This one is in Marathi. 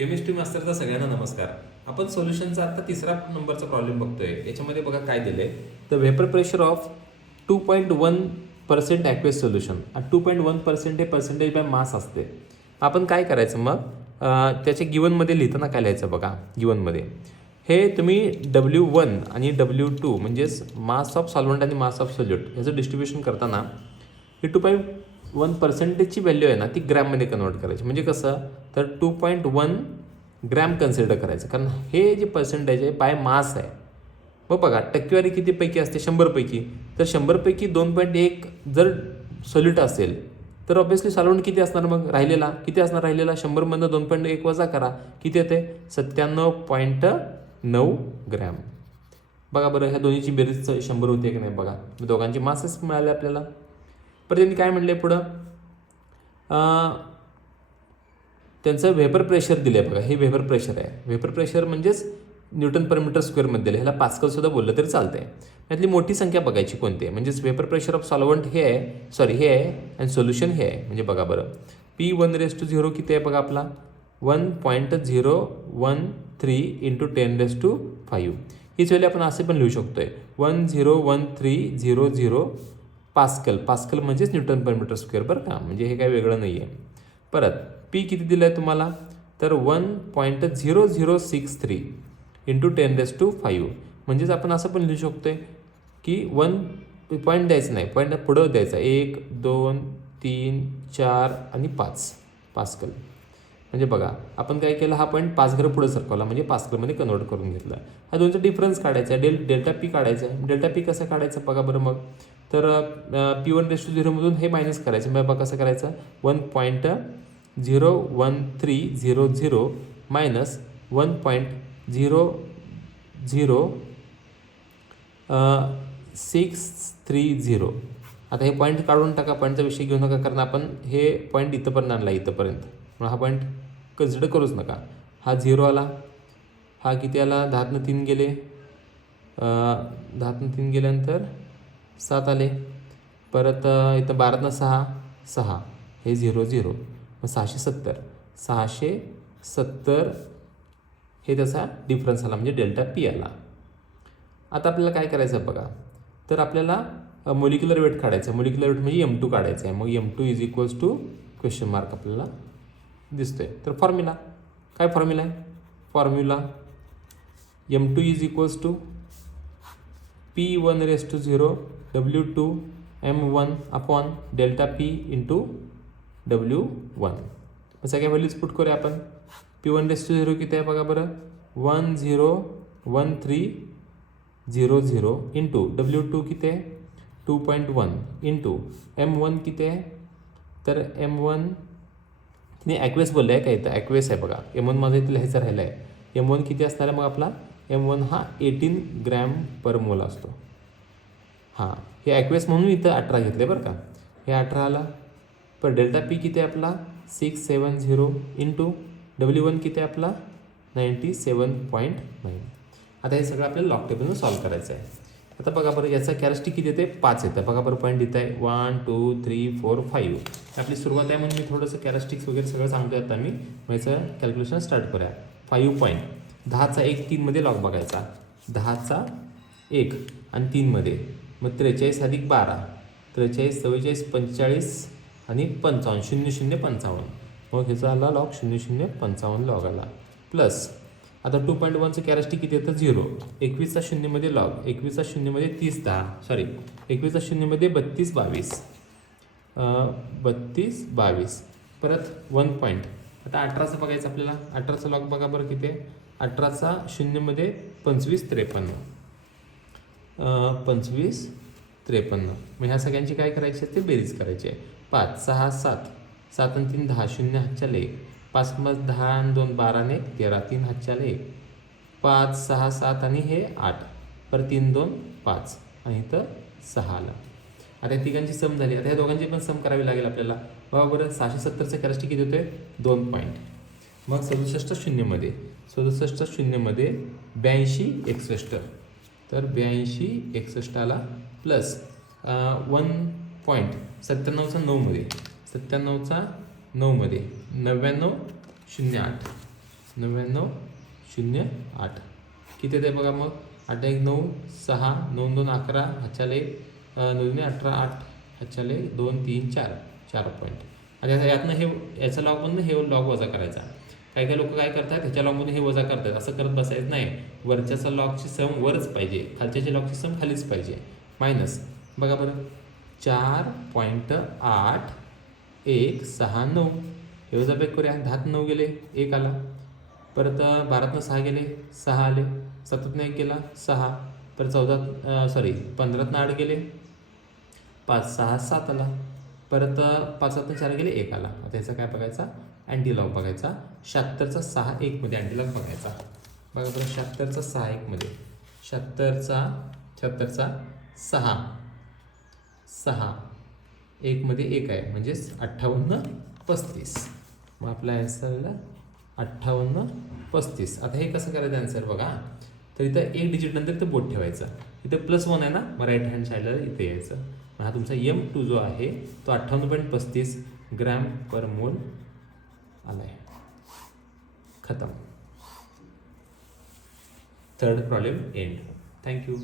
केमिस्ट्री मास्टरचा सगळ्यांना नमस्कार. आपण सोल्युशनचा आता तिसरा नंबरचा प्रॉब्लेम बघतोय. याच्यामध्ये बघा काय दिलंय, the vapour pressure of 2.1% aqueous solution. 2.1% हे पर्सेंटेज बाय मास असते. आपण काय करायचं मग, त्याच्या गिवनमध्ये लिहिताना काय लिहायचं बघा. गिवनमध्ये हे तुम्ही W1 आणि W2 म्हणजेच मास ऑफ सॉल्व्हंट आणि मास ऑफ सोल्यूट याचं डिस्ट्रीब्युशन करताना ही 2.1%ची व्हॅल्यू आहे ना, ती ग्रॅममध्ये कन्वर्ट करायची. म्हणजे कसं, तर 2.1 ग्रॅम कन्सिडर करायचं, कारण हे जे पर्सेंटेज आहे बाय मास आहे. मग बघा टक्केवारी कितीपैकी असते, 100पैकी. तर 100पैकी 2.1 जर सोल्यूट असेल तर ऑब्व्हियसली सॉल्व्हंट किती असणार, मग राहिलेला किती असणार, राहिलेला 100मधनं 2.1 वजा करा, किती येते 97.9 ग्रॅम. बघा बरं, ह्या दोन्हीची बेरीज 100 होते की नाही बघा. दोघांचे मासेस मिळाले आपल्याला. पण त्यांनी काय म्हणले पुढं, त्यांचं व्हेपर प्रेशर दिलं आहे बघा. हे व्हेपर प्रेशर आहे. व्हेपर प्रेशर म्हणजेच न्यूटन पर मीटर स्क्वेअरमध्ये दिलं. ह्याला पास्कलसुद्धा बोललं तरी चालतं आहे. यातली मोठी संख्या बघायची कोणती आहे, म्हणजेच व्हेपर प्रेशर ऑफ सॉल्व्हंट हे आहे, सॉरी हे आहे, आणि सोल्युशन हे आहे. म्हणजे बघा बरं, P1⁻0 किती आहे बघा आपला, 1.013 × 10⁵. हीच वेळी आपण असे पण लिहू शकतोय 101300 पास्कल. पास्कल म्हणजेच न्यूटन पर मीटर स्क्वेअर बरं का, म्हणजे हे काही वेगळं नाही आहे. परत पी किती दिलं आहे तुम्हाला, तर 1.0063 × 10⁵. म्हणजेच आपण असं पण लिहू शकतोय की 1 पॉईंट द्यायचं नाही, पॉईंट पुढं द्यायचा, 1 2 3 4 आणि 5 पास्कल. म्हणजे बघा आपण काय केलं, हा पॉईंट 5 घरं पुढे सरकवला, म्हणजे पास्कलमध्ये कन्वर्ट करून घेतला. हा दोनचा डिफरन्स काढायचा आहे, डेल्टा पी काढायचा आहे. डेल्टा पी कसं काढायचं बघा बरं मग, तर P1⁻0 मधून हे मायनस करायचं. मग बघा कसं करायचं, 1.01300 मायनस 1.00630. आता हे पॉईंट काढून टाका, पॉईंटचा विषय घेऊ नका, कारण आपण हे पॉईंट इथंपर्यंत आणला, इथंपर्यंत. मग हा पॉईंट कन्सिडर करूच नका. हा 0 आला, हा किती आला, 10तनं 3 गेले, 10तनं 3 गेल्यानंतर 7 आले. परत इथं 12तनं 6 हे 0 0, मग 670 हे त्याचा डिफरन्स आला, म्हणजे डेल्टा पी आला. आता आपल्याला काय करायचं बघा, तर आपल्याला मोलिक्युलर वेट काढायचं. मोलिक्युलर वेट म्हणजे M2 काढायचं आहे. मग M2 = आपल्याला दिसतोय. तर फॉर्म्युला काय, फॉर्म्युला आहे, formula M2 = P1⁻0 W2 M1 upon delta P × W1. सगळ्या व्हॅल्यूज पुट करूया आपण. P1⁻0 किती आहे बघा बरं, 101300 × W2 किती आहे, 2.1 × M1 किती आहे, तर M1 तिने ॲक्वेस बोललं आहे, काय इथं ॲक्वेस आहे बघा. M1 माझं इथं लिहायचं राहिलं आहे. M1 किती असणार आहे मग आपला, M1 हा 18 ग्रॅम पर मोल असतो. हां, हे ॲक्वेस म्हणून इथं 18 घेतले बरं का, हे 18 आला. पण डेल्टा पी किती आहे आपला, 670 × W1 किती आहे आपला, 97.9. आता हे सगळं आपल्याला लॉग टेबलनं सॉल्व्ह करायचं आहे. आता बघा बरं, याचा कॅरेस्टिक किती येते, 5 येतं. बघा बरं, पॉईंट देत आहे 1 2 3 4 5. आपली सुरुवात आहे म्हणून मी थोडंसं कॅरेस्टिक्स वगैरे सगळं सांगतोय. आता मी याचं कॅल्क्युलेशन स्टार्ट करूया. 5 पॉईंट, 10चा 1 3मध्ये लॉग बघायचा, 10चा 1 आणि 3मध्ये, मग 43 + 12, 43 44 45 आणि 55, 0055. मग ह्याचा आला लॉग 0055 लॉग आला. प्लस आता 2.1चं कॅरेस्टिक किती येतं, 0. 21चा 0मध्ये लॉग, 21चा 0मध्ये 30 10, सॉरी 21चा 0मध्ये 32 22, 32 22. परत 1 पॉईंट. आता 18चं बघायचं आपल्याला. 18चा लॉग बघा बरं किती आहे, 18चा 0मध्ये 25 53, 25 53. मग ह्या सगळ्यांची काय करायची आहे, ते बेरीज करायची आहे. 5 6 7, 7 आणि 3 10, 0 हातच्याला 1, 5 5 10 आणि 2 12 आणि 1 13, 3 हातच्याला 1, 5 6 7 आणि हे 8, परत 3 2 5 आणि इथं 6 आला. आता या तिघांची सम झाली. आता ह्या दोघांची पण सम करावी लागेल आपल्याला. बघा बरं, 670चं कॅरेस्टिक किती होते, 2 पॉईंट. मग 67 0मध्ये 82 61, तर 82 61 आला. प्लस 1 पॉईंट, 97चा 9मध्ये 99 चा 9मध्ये 99 08, 9908 किती येते बघा मग 8 1 9 6 9 2 11 ह्याच्याले 9 18 8 ह्याच्याले 2 3 4 4 पॉईंट. आणि आता यातनं हे याचा लॉगमधून हे लॉग वजा करायचा. काही काही लोक काय करतात ह्याच्या लॉगमधून हे वजा करतात. असं करत बसायचं नाही. वरच्याचा लॉगची सम वरच पाहिजे, खालच्याची लॉगची सम खालीच पाहिजे. मायनस बघा बरं 4.8169 हे वजाबाकी करूया. 10 9 गेले 1 आला. परत 12 6 गेले 6 आले. 7 1 गेला 6. परत 15 8 गेले 5 6 7 आला. परत 5 4 गेले 1 आला. आता याचा काय बघायचा अँटी लॉग बघायचा. 76चा 6 1 मध्ये अँटी लॉग बघायचा. बघा बरं 76चा 6 1 मध्ये 76चा 6 6 1 मध्ये 1 आहे म्हणजेच 58 35. मग आपला आन्सर आला 58 35. आता हे कसं करायचं आन्सर बघा. तर इथं एक डिजिट नंतर इथं बोट ठेवायचं. इथं +1 आहे ना, मग राईट हँड साईडला इथे यायचं. मग हा तुमचा M2 जो आहे तो 58.35 ग्रॅम पर मोल आला आहे. खतम. Third problem end. थँक्यू.